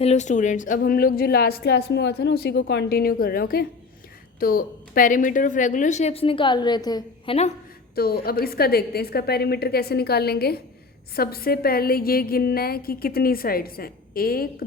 Hello students, अब हम लोग जो लास्ट क्लास में हुआ था ना उसी को कंटिन्यू कर रहे हैं। ओके, तो पेरीमीटर ऑफ रेगुलर शेप्स निकाल रहे थे, है ना। तो अब इसका देखते हैं, इसका पेरीमीटर कैसे निकाल लेंगे। सबसे पहले ये गिनना है कि कितनी साइड्स हैं। एक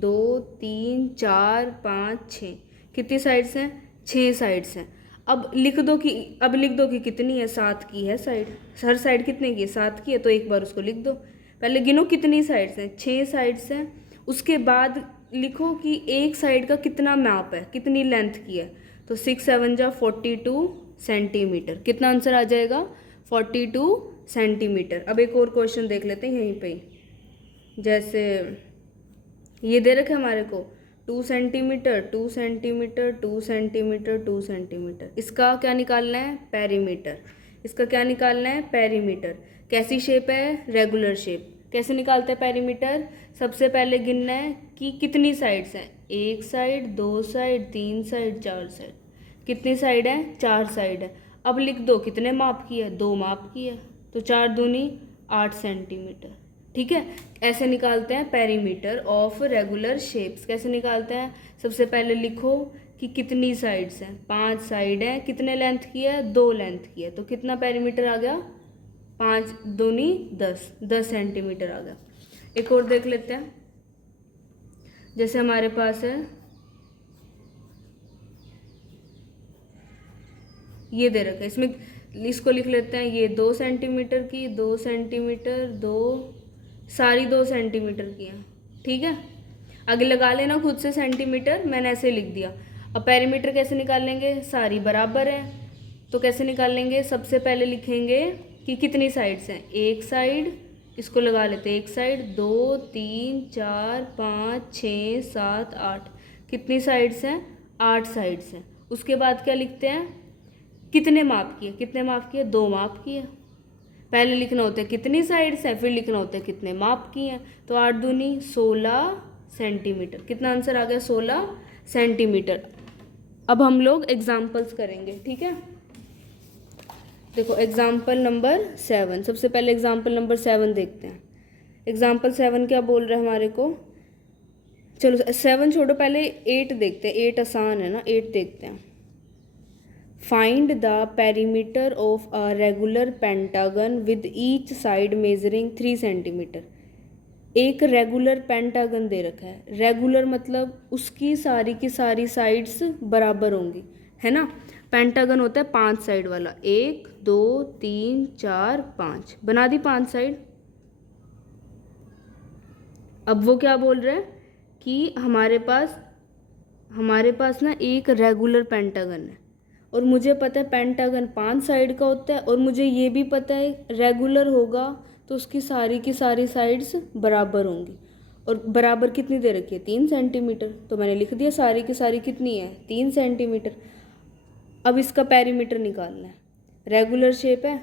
दो तीन चार पाँच छः। कितनी साइड्स हैं? 6 साइड्स हैं। अब लिख दो कि कितनी है। 7 की है साइड। हर साइड कितने की है? 7 की है, तो एक बार उसको लिख दो। पहले गिनो कितनी साइड्स हैं। 6 साइड्स हैं। उसके बाद लिखो कि एक साइड का कितना माप है, कितनी लेंथ की है। तो 6 7 जा 42 सेंटीमीटर। कितना आंसर आ जाएगा? 42 सेंटीमीटर। अब एक और क्वेश्चन देख लेते हैं यहीं पे ही। जैसे ये दे रखा है हमारे को 2 सेंटीमीटर 2 सेंटीमीटर 2 सेंटीमीटर 2 सेंटीमीटर। इसका क्या निकालना है? पेरीमीटर। इसका क्या निकालना है? पेरीमीटर। कैसी शेप है? Regular shape. कैसे निकालते हैं पेरीमीटर? सबसे पहले गिनना है कि कितनी साइड्स हैं। एक साइड, दो साइड, तीन साइड, चार साइड। कितनी साइड है? 4 साइड है। अब लिख दो कितने माप की है। 2 माप की है, तो 4 दूनी 8 सेंटीमीटर। ठीक है, ऐसे निकालते हैं पेरीमीटर ऑफ रेगुलर शेप्स। कैसे निकालते हैं? सबसे पहले लिखो कि कितनी साइड्स हैं। 5 साइड है। कितने लेंथ की है? 2 लेंथ की है। तो कितना पेरीमीटर आ गया? 5 दूनी 10 सेंटीमीटर आ गया। एक और देख लेते हैं। जैसे हमारे पास है, ये दे रखा है, इसमें इसको लिख लेते हैं। ये 2 सेंटीमीटर की, 2 सेंटीमीटर, सारी 2 सेंटीमीटर की है। ठीक है, आगे लगा लेना खुद से सेंटीमीटर, मैंने ऐसे लिख दिया। अब पेरीमीटर कैसे निकाल लेंगे? सारी बराबर है, तो कैसे निकाल लेंगे? सबसे पहले लिखेंगे कि कितनी साइड्स हैं। एक साइड, इसको लगा लेते हैं। एक साइड, 2 3 4 5 6 7 8। कितनी साइड्स हैं? 8 साइड्स हैं। उसके बाद क्या लिखते हैं? कितने माप की है? कितने माप की है? 2 माप की है। पहले लिखना होता है कितनी साइड्स हैं, फिर लिखना होता है कितने माप की हैं। तो 8 दूनी 16 सेंटीमीटर। कितना आंसर आ गया? 16 सेंटीमीटर। अब हम लोग एग्जाम्पल्स करेंगे। ठीक है, देखो एग्जाम्पल नंबर 7। सबसे पहले एग्जाम्पल नंबर 7 देखते हैं। एग्जाम्पल 7 क्या बोल रहे हैं हमारे को? चलो 7 छोड़ो, पहले 8 देखते हैं। 8 आसान है ना, 8 देखते हैं। Find the perimeter of a regular pentagon with each side measuring 3 centimetre. एक रेगुलर पेंटागन दे रखा है। रेगुलर मतलब उसकी सारी की सारी साइड्स बराबर होंगी, है ना। पेंटागन होता है 5 साइड वाला। 1 2 3 4 5, बना दी 5 साइड। अब वो क्या बोल रहे हैं कि हमारे पास ना एक रेगुलर पेंटागन है, और मुझे पता है पेंटागन 5 साइड का होता है, और मुझे ये भी पता है रेगुलर होगा तो उसकी सारी की सारी साइड्स बराबर होंगी। और बराबर कितनी दे रखी है? 3 सेंटीमीटर। तो मैंने लिख दिया सारी की सारी कितनी है? 3 सेंटीमीटर। अब इसका पेरीमीटर निकालना है। रेगुलर शेप है,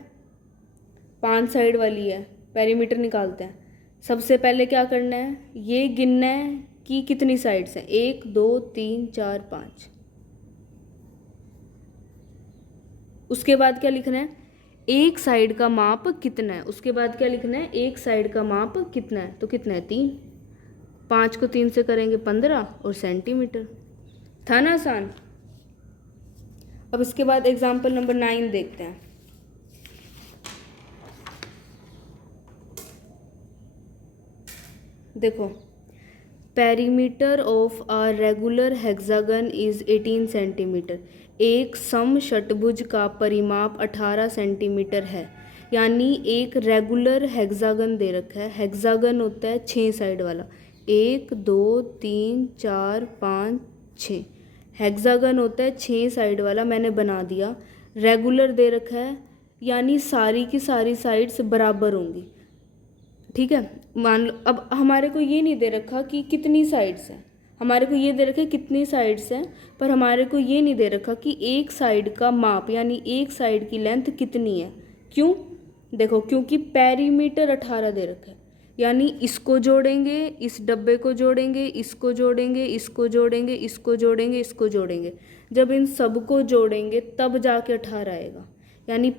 5 साइड वाली है, पेरीमीटर निकालते हैं। सबसे पहले क्या करना है? ये गिनना है कि कितनी साइड्स हैं। 1 2 3 4 5। उसके बाद क्या लिखना है? एक साइड का माप कितना है। उसके बाद क्या लिखना है? एक साइड का माप कितना है। तो कितना है? 3। 5 को 3 से करेंगे 15, और सेंटीमीटर। था ना आसान। अब इसके बाद एग्जाम्पल नंबर 9 देखते हैं। देखो, perimeter of a regular hexagon is 18 centimetre. एक सम षटभुज का परिमाप 18 सेंटीमीटर है। यानी एक रेगुलर हेक्सागन दे रखा है। हेक्सागन होता है 6 साइड वाला। 1 2 3 4 5 6। हेक्सागन होता है 6 साइड वाला, मैंने बना दिया। रेगुलर दे रखा है, यानी सारी की सारी साइड्स बराबर होंगी। ठीक है, मान लो अब हमारे को ये नहीं दे रखा कि कितनी साइड्स हैं। हमारे को ये दे रखा है कितनी साइड्स हैं, पर हमारे को ये नहीं दे रखा कि एक साइड का माप, यानी एक साइड की लेंथ कितनी है। क्यों? देखो, क्योंकि पेरीमीटर 18 दे रखा है। यानी इसको जोड़ेंगे, इस डब्बे को जोड़ेंगे, इसको जोड़ेंगे, इसको जोड़ेंगे, इसको जोड़ेंगे, इसको जोड़ेंगे। जब इन सबको जोड़ेंगे तब जाके 18 आएगा। यानी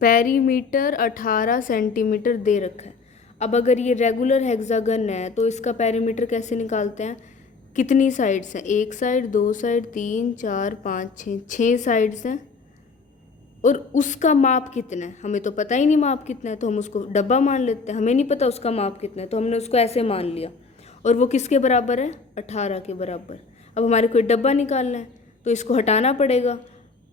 पेरीमीटर 18 सेंटीमीटर दे रखा है। अब अगर ये रेगुलर हेक्सागन है तो इसका पेरीमीटर कैसे निकालते हैं, कितनी साइड्स हैं, एक साइड, दो साइड, तीन, चार, पाँच, छः साइड्स हैं, और उसका माप कितना है हमें तो पता ही नहीं माप कितना है, तो हम उसको डब्बा मान लेते हैं, हमें नहीं पता उसका माप कितना है तो हमने उसको ऐसे मान लिया, और वो किसके बराबर है, 18 के बराबर। अब हमारे को डब्बा निकालना है तो इसको हटाना पड़ेगा।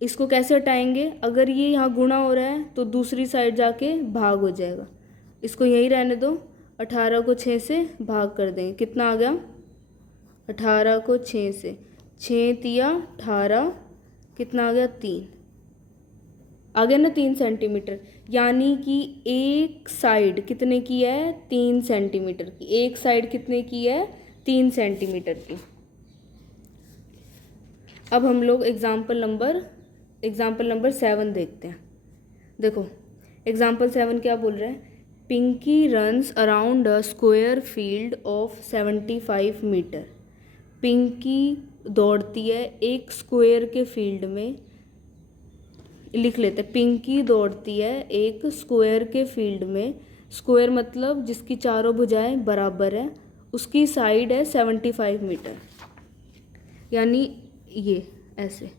इसको कैसे हटाएंगे, अगर ये यहाँ गुणा हो रहा है तो दूसरी साइड जाके भाग हो जाएगा, इसको यहीं रहने दो, 18 को 6 से भाग कर देंगे, कितना आ गया, 18 को 6 से, 6 तिया 18, कितना आ गया, 3 आ गया ना, 3 सेंटीमीटर। यानी कि एक साइड कितने की है, 3 सेंटीमीटर की, एक साइड कितने की है, 3 सेंटीमीटर की। अब हम लोग एग्जाम्पल नंबर 7 देखते हैं। देखो एग्जाम्पल 7 क्या बोल रहा है, Pinky runs around a square field of 75 metre. Pinky दौड़ती है एक स्क्वायर के फील्ड में, लिख लेते हैं, पिंकी दौड़ती है एक स्क्वायर के फील्ड में, स्क्वायर मतलब जिसकी चारों भुजाएं बराबर है, उसकी साइड है 75 मीटर, यानी ये ऐसे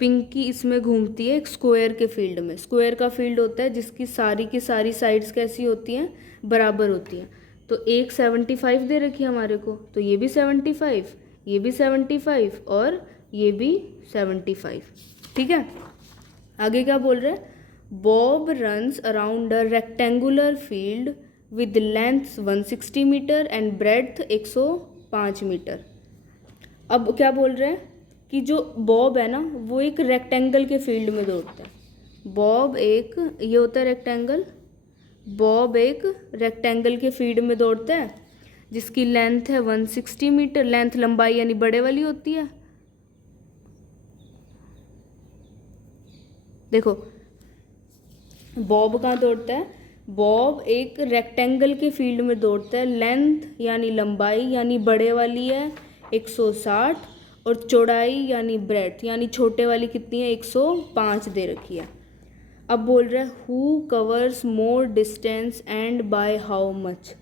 पिंकी इसमें घूमती है एक स्क्वायर के फील्ड में। स्क्वायर का फील्ड होता है जिसकी सारी की सारी साइड्स कैसी होती हैं, बराबर होती हैं। तो एक 75 दे रखी है हमारे को, तो ये भी 75, ये भी 75 और ये भी 75, ठीक है। आगे क्या बोल रहे हैं, Bob runs around a rectangular field with length 160 metre and breadth 105 metre. अब क्या बोल रहे हैं कि जो बॉब है ना वो एक रेक्टेंगल के फील्ड में दौड़ता है। बॉब एक, ये होता है रेक्टेंगल, बॉब एक रेक्टेंगल के फील्ड में दौड़ता है जिसकी लेंथ है 160 मीटर, लेंथ लंबाई यानी बड़े वाली होती है। देखो बॉब कहाँ दौड़ता है, बॉब एक रेक्टेंगल के फील्ड में दौड़ता है, लेंथ यानी लंबाई यानी बड़े वाली है 160, और चौड़ाई यानी ब्रेड्थ यानी छोटे वाली कितनी है, 105 दे रखी है। अब बोल रहा है who covers more distance and by how much.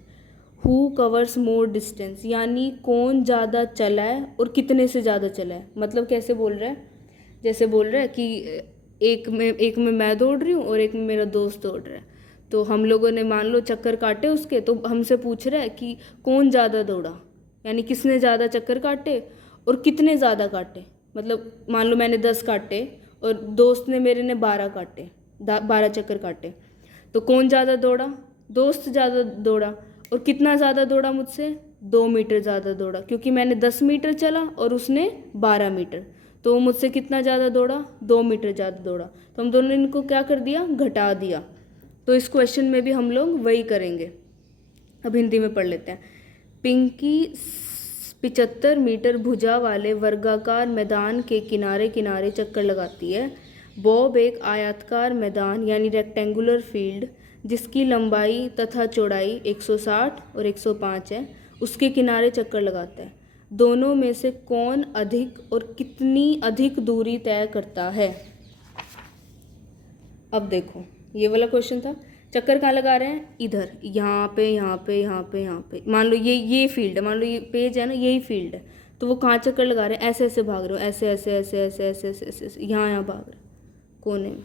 Who covers more distance यानी कौन ज़्यादा चला है और कितने से ज़्यादा चला है। मतलब कैसे बोल रहा है, जैसे बोल रहा है कि एक में मैं दौड़ रही हूँ और एक में मेरा दोस्त दौड़ रहा है, तो हम लोगों ने मान लो चक्कर काटे उसके, तो हमसे पूछ रहा है कि कौन ज़्यादा दौड़ा, यानी किसने ज़्यादा चक्कर काटे और कितने ज़्यादा काटे। मतलब मान लो मैंने 10 काटे और दोस्त ने मेरे ने 12 काटे, 12 चक्कर काटे, तो कौन ज़्यादा दौड़ा, दोस्त ज़्यादा दौड़ा। और कितना ज़्यादा दौड़ा मुझसे, 2 मीटर ज़्यादा दौड़ा, क्योंकि मैंने 10 मीटर चला और उसने 12 मीटर, तो वो मुझसे कितना ज़्यादा दौड़ा, 2 मीटर ज़्यादा दौड़ा। तो हम दोनों ने इनको क्या कर दिया, घटा दिया। तो इस क्वेश्चन में भी हम लोग वही करेंगे। अब हिंदी में पढ़ लेते हैं। पिंकी 75 मीटर भुजा वाले वर्गाकार मैदान के किनारे किनारे चक्कर लगाती है। बॉब एक आयताकार मैदान यानी रेक्टेंगुलर फील्ड जिसकी लंबाई तथा चौड़ाई 160 और 105 है, उसके किनारे चक्कर लगाता है। दोनों में से कौन अधिक और कितनी अधिक दूरी तय करता है। अब देखो ये वाला क्वेश्चन था, चक्कर कहाँ लगा रहे हैं, इधर, यहाँ पे, यहाँ पे, यहाँ पे, यहाँ पे। मान लो ये फील्ड है, मान लो ये पेज है ना, यही फील्ड है, तो वो कहाँ चक्कर लगा रहे हैं, ऐसे ऐसे भाग रहे हो, ऐसे ऐसे ऐसे ऐसे ऐसे ऐसे ऐसे ऐसे, यहाँ यहाँ भाग रहे कोने में,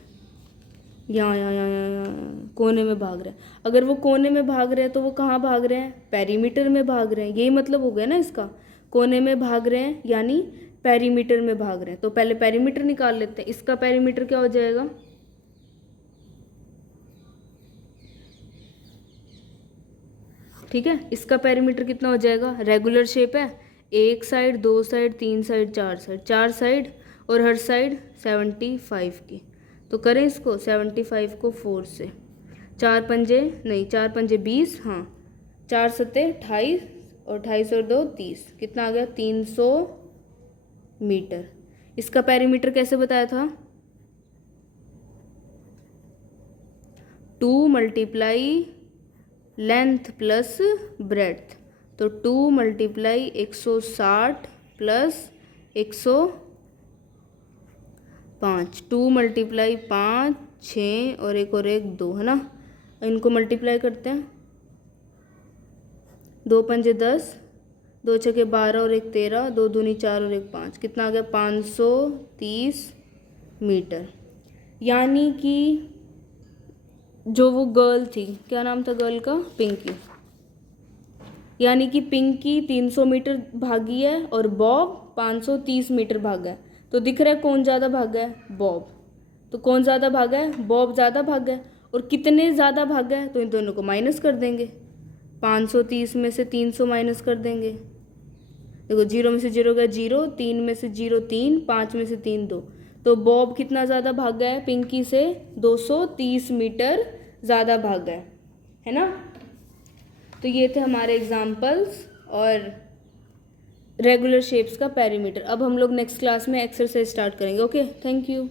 यहाँ यहाँ यहाँ यहाँ कोने में भाग रहे हैं। अगर वो कोने में भाग रहे हैं तो वो कहाँ भाग रहे हैं, पेरीमीटर में भाग रहे हैं। यही मतलब हो गया ना इसका, कोने में भाग रहे हैं यानी पेरीमीटर में भाग रहे हैं। तो पहले पेरीमीटर निकाल लेते हैं। इसका पेरीमीटर क्या हो जाएगा, ठीक है, इसका पेरीमीटर कितना हो जाएगा, रेगुलर शेप है, एक साइड, दो साइड, तीन साइड, चार साइड, चार साइड और हर साइड 75 की। तो करें इसको 75 को 4 से, 4 पंजे नहीं, 4 पंजे 20, हाँ 4 सत्ते 28 और 28 और 2 30, कितना आ गया 300 मीटर। इसका पेरीमीटर कैसे बताया था, 2 मल्टीप्लाई लेंथ प्लस ब्रेड्थ, तो 2 मल्टीप्लाई 160 प्लस 105, 2 मल्टीप्लाई 5 6 और एक 2 है ना, इनको मल्टीप्लाई करते हैं, 2 पंजे 10, 2 छके 12 और 1 13, 2 दूनी 4 और 1 5, कितना आ गया 530 मीटर। यानी कि जो वो गर्ल थी, क्या नाम था गर्ल का, पिंकी, यानी कि पिंकी 300 मीटर भागी है और बॉब 530 मीटर भागा है। तो दिख रहा है कौन ज़्यादा भागा है, बॉब। तो कौन ज़्यादा भागा है, बॉब ज़्यादा भागा है। और कितने ज़्यादा भागा है, तो इन दोनों को माइनस कर देंगे। 530 में से 300 माइनस कर देंगे। देखो 0 में से 0 गया 0, 3 में से 0 3, 5 में से 3 2। तो बॉब कितना ज़्यादा भागा है पिंकी से, 230 मीटर ज़्यादा भागा है ना। तो ये थे हमारे एग्जाम्पल्स और रेगुलर शेप्स का पेरीमीटर। अब हम लोग नेक्स्ट क्लास में एक्सरसाइज स्टार्ट करेंगे। Okay, thank you.